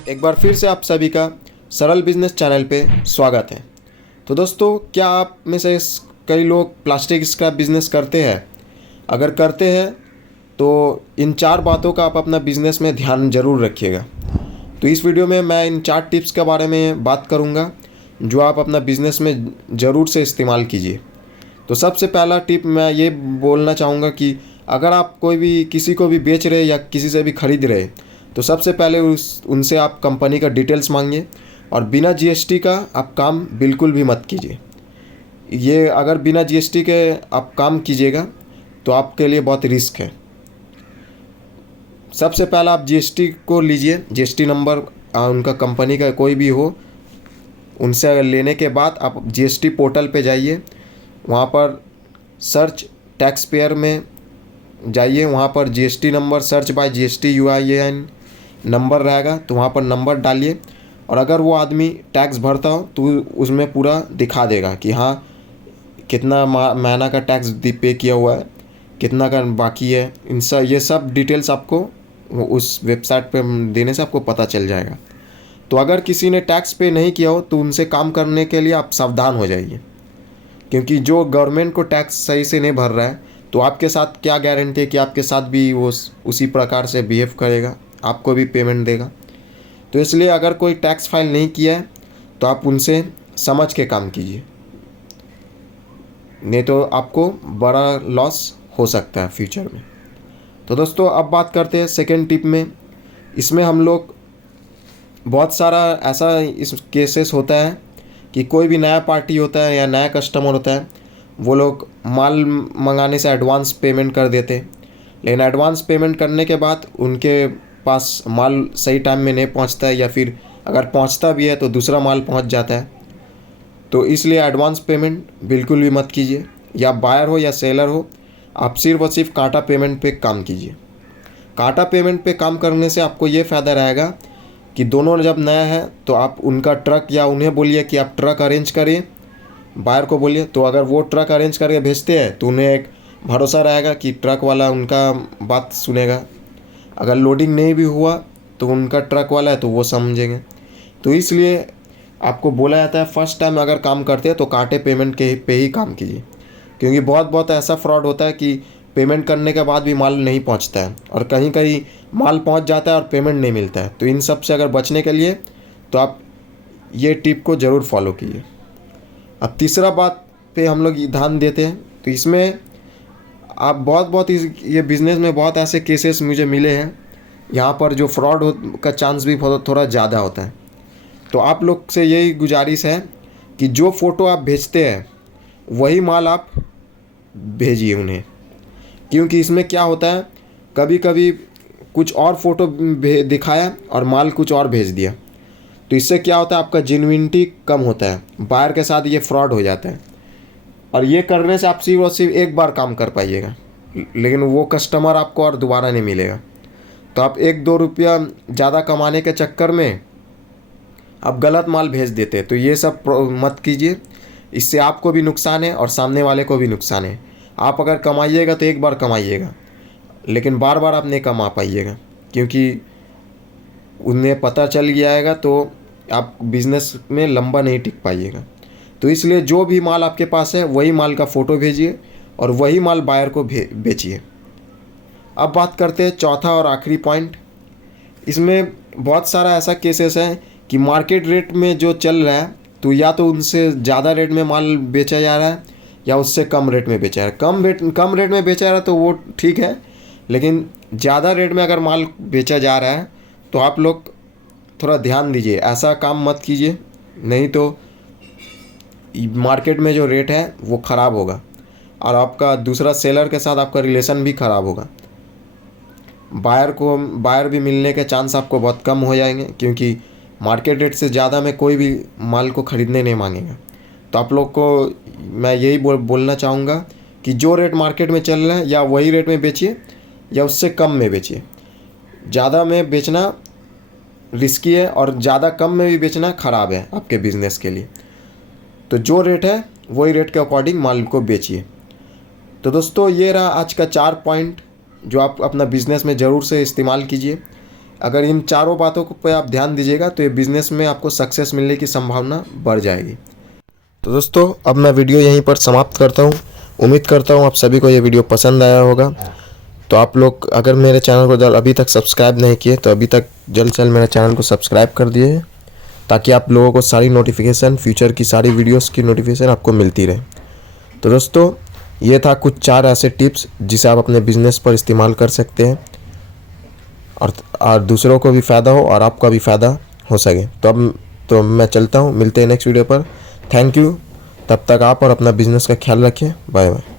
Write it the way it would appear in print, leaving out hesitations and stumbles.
एक बार फिर से आप सभी का सरल बिजनेस चैनल पे स्वागत है। तो दोस्तों, क्या आप में से कई लोग प्लास्टिक स्क्रैप बिजनेस करते हैं? अगर करते हैं तो इन 4 बातों का आप अपना बिजनेस में ध्यान ज़रूर रखिएगा। तो इस वीडियो में मैं इन 4 टिप्स के बारे में बात करूँगा जो आप अपना बिजनेस में ज़रूर से इस्तेमाल कीजिए। तो सबसे पहला टिप मैं ये बोलना चाहूँगा कि अगर आप किसी को भी बेच रहे या किसी से भी खरीद रहे, तो सबसे पहले उनसे आप कंपनी का डिटेल्स मांगिए और बिना जीएसटी का आप काम बिल्कुल भी मत कीजिए। ये अगर बिना जीएसटी के आप काम कीजिएगा तो आपके लिए बहुत रिस्क है। सबसे पहला आप जीएसटी को लीजिए, जीएसटी नंबर उनका कंपनी का कोई भी हो, उनसे लेने के बाद आप जीएसटी पोर्टल पे जाइए। वहाँ पर सर्च टैक्स पेयर में जाइए, वहाँ पर GST number search by GST UIN number रहेगा, तो वहाँ पर नंबर डालिए। और अगर वो आदमी टैक्स भरता हो तो उसमें पूरा दिखा देगा कि हाँ कितना महीना का टैक्स पे किया हुआ है, कितना का बाकी है। ये सब डिटेल्स आपको उस वेबसाइट पे देने से आपको पता चल जाएगा। तो अगर किसी ने टैक्स पे नहीं किया हो तो उनसे काम करने के लिए आप सावधान हो जाइए, क्योंकि जो गवर्नमेंट को टैक्स सही से नहीं भर रहा है तो आपके साथ क्या गारंटी है कि आपके साथ भी वो उसी प्रकार से बिहेव करेगा, आपको भी पेमेंट देगा। तो इसलिए अगर कोई टैक्स फाइल नहीं किया है तो आप उनसे समझ के काम कीजिए, नहीं तो आपको बड़ा लॉस हो सकता है फ्यूचर में। तो दोस्तों, अब बात करते हैं सेकेंड टिप में। इसमें हम लोग बहुत सारा ऐसा इस केसेस होता है कि कोई भी नया पार्टी होता है या नया कस्टमर होता है, वो लोग माल मंगाने से एडवांस पेमेंट कर देते, लेकिन एडवांस पेमेंट करने के बाद उनके पास माल सही टाइम में नहीं पहुंचता है, या फिर अगर पहुंचता भी है तो दूसरा माल पहुंच जाता है। तो इसलिए एडवांस पेमेंट बिल्कुल भी मत कीजिए। या बायर हो या सेलर हो, आप सिर्फ और सिर्फ कांटा पेमेंट पे काम कीजिए। कांटा पेमेंट पे काम करने से आपको ये फ़ायदा रहेगा कि दोनों जब नया है तो आप उनका ट्रक, या उन्हें बोलिए कि आप ट्रक अरेंज करिए, बायर को बोलिए, तो अगर वो ट्रक अरेंज करके भेजते हैं तो उन्हें एक भरोसा रहेगा कि ट्रक वाला उनका बात सुनेगा। अगर लोडिंग नहीं भी हुआ तो उनका ट्रक वाला है तो वो समझेंगे। तो इसलिए आपको बोला जाता है फर्स्ट टाइम अगर काम करते हैं तो कांटे पेमेंट के पे ही काम कीजिए, क्योंकि बहुत ऐसा फ्रॉड होता है कि पेमेंट करने के बाद भी माल नहीं पहुंचता है, और कहीं कहीं माल पहुंच जाता है और पेमेंट नहीं मिलता है। तो इन सब से अगर बचने के लिए तो आप ये टिप को ज़रूर फॉलो कीजिए। अब तीसरा बात पे हम लोग ध्यान देते हैं, तो इसमें आप ये बिज़नेस में बहुत ऐसे केसेस मुझे मिले हैं यहाँ पर जो फ्रॉड का चांस भी थोड़ा ज़्यादा होता है। तो आप लोग से यही गुजारिश है कि जो फ़ोटो आप भेजते हैं वही माल आप भेजिए उन्हें, क्योंकि इसमें क्या होता है, कभी कभी कुछ और फ़ोटो दिखाया और माल कुछ और भेज दिया, तो इससे क्या होता है, आपका जेन्युइनिटी कम होता है, बायर के साथ ये फ्रॉड हो जाता है। और ये करने से आप सिर्फ और सिर्फ एक बार काम कर पाइएगा, लेकिन वो कस्टमर आपको और दोबारा नहीं मिलेगा। तो आप 1-2 रुपया ज़्यादा कमाने के चक्कर में आप गलत माल भेज देते, तो ये सब मत कीजिए। इससे आपको भी नुकसान है और सामने वाले को भी नुकसान है। आप अगर कमाइएगा तो एक बार कमाइएगा, लेकिन बार बार आप नहीं कमा पाइएगा, क्योंकि उन्हें पता चल गया तो आप बिज़नेस में लंबा नहीं टिक पाइएगा। तो इसलिए जो भी माल आपके पास है वही माल का फ़ोटो भेजिए और वही माल बायर को बेचिए। अब बात करते हैं चौथा और आखिरी पॉइंट। इसमें बहुत सारा ऐसा केसेस है कि मार्केट रेट में जो चल रहा है तो या तो उनसे ज़्यादा रेट में माल बेचा जा रहा है या उससे कम रेट में बेचा जा रहा है। कम रेट में बेचा जा रहा है तो वो ठीक है, लेकिन ज़्यादा रेट में अगर माल बेचा जा रहा है तो आप लोग थोड़ा ध्यान दीजिए, ऐसा काम मत कीजिए, नहीं तो मार्केट में जो रेट है वो ख़राब होगा और आपका दूसरा सेलर के साथ आपका रिलेशन भी ख़राब होगा। बायर भी मिलने के चांस आपको बहुत कम हो जाएंगे, क्योंकि मार्केट रेट से ज़्यादा में कोई भी माल को ख़रीदने नहीं मांगेगा। तो आप लोग को मैं यही बोलना चाहूँगा कि जो रेट मार्केट में चल रहा है या वही रेट में बेचिए या उससे कम में बेचिए। ज़्यादा में बेचना रिस्की है और ज़्यादा कम में भी बेचना ख़राब है आपके बिज़नेस के लिए। तो जो रेट है वही रेट के अकॉर्डिंग माल को बेचिए। तो दोस्तों, ये रहा आज का 4 पॉइंट जो आप अपना बिज़नेस में ज़रूर से इस्तेमाल कीजिए। अगर इन चारों बातों को पे आप ध्यान दीजिएगा तो ये बिज़नेस में आपको सक्सेस मिलने की संभावना बढ़ जाएगी। तो दोस्तों अब मैं वीडियो यहीं पर समाप्त करता हूँ। उम्मीद करता हूँ आप सभी को ये वीडियो पसंद आया होगा। तो आप लोग अगर मेरे चैनल को अभी तक सब्सक्राइब नहीं किए तो अभी तक जल्द से जल्द मेरे चैनल को सब्सक्राइब कर दिए, ताकि आप लोगों को सारी नोटिफिकेशन, फ्यूचर की सारी वीडियोस की नोटिफिकेशन आपको मिलती रहे। तो दोस्तों ये था कुछ 4 ऐसे टिप्स जिसे आप अपने बिजनेस पर इस्तेमाल कर सकते हैं और दूसरों को भी फ़ायदा हो और आपका भी फ़ायदा हो सके। तो मैं चलता हूँ, मिलते हैं नेक्स्ट वीडियो पर। Thank you. तब तक आप और अपना बिजनेस का ख्याल रखें। Bye bye.